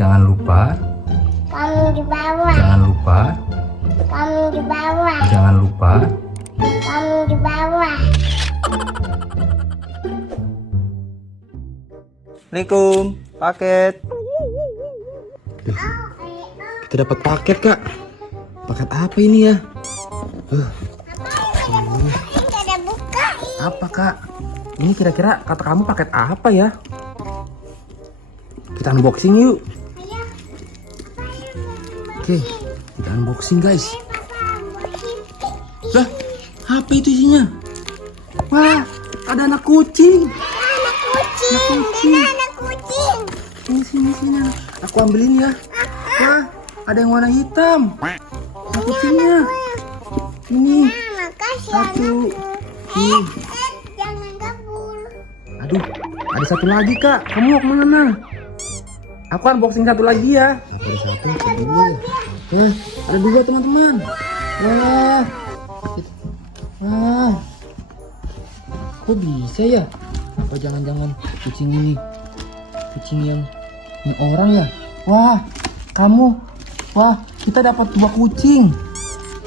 Jangan lupa. Kamu di bawah. Jangan lupa. Kamu di bawah. Jangan lupa. Kamu di bawah. Assalamualaikum, paket. Kita dapat paket, Kak. Paket apa ini ya? Tidak ada buka. Apa, Kak? Ini kira-kira kata kamu paket apa ya? Kita unboxing yuk. Oke, kita unboxing, guys. Lah, apa itu isinya? Wah, ada anak kucing. Anak kucing. Anak kucing. Anak kucing. Sini. Aku ambilin ya. Wah, ada yang warna hitam. Anak kucingnya. Ini Makasih satu. anakku. Nih. Jangan kabur. Aduh, ada satu lagi, Kak. Kamu mau kemana? Aku unboxing satu lagi ya. Aku ada satu, dulu. Ada dua, teman-teman. Wah. Kok bisa ya? Apa jangan-jangan kucing ini kucing yang ini orang ya? Wah, kamu. Wah, kita dapat dua kucing.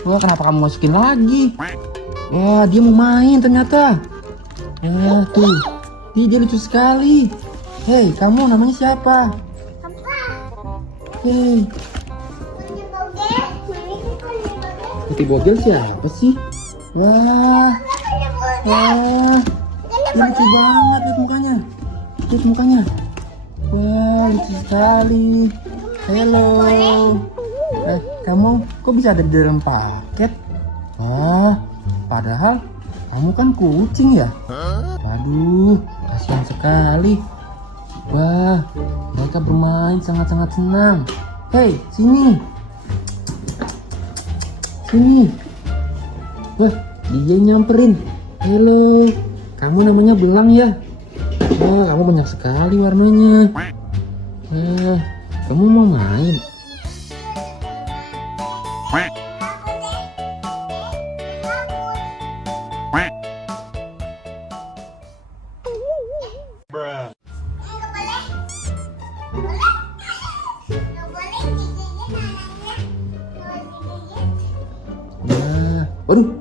Wah, kenapa kamu masukin lagi? Wah, dia mau main ternyata. Tuh. Dia lucu sekali. Hei, kamu namanya siapa? Apa? Hei, Kucing bogel. Putih Bogel siapa sih? Wah, dia lucu banget, lihat mukanya. Lihat mukanya. Wah, lucu sekali. Halo. Kamu kok bisa ada di dalam paket? Wah, padahal kamu kan kucing ya? Waduh, kasihan sekali. Wah, mereka bermain sangat-sangat senang. Hei, sini. Sini. Wah, dia nyamperin. Halo, kamu namanya Belang ya? Wah, kamu banyak sekali warnanya. Kamu mau main? Waduh,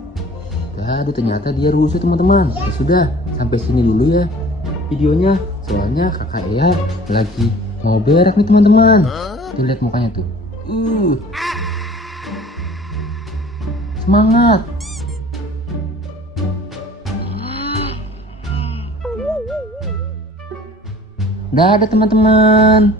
aduh ternyata dia rusuh teman-teman. Ya sudah, sampai sini dulu ya videonya. Soalnya kakak Ea lagi mau berak nih teman-teman. Tuh lihat mukanya tuh. Semangat. Dadah teman-teman.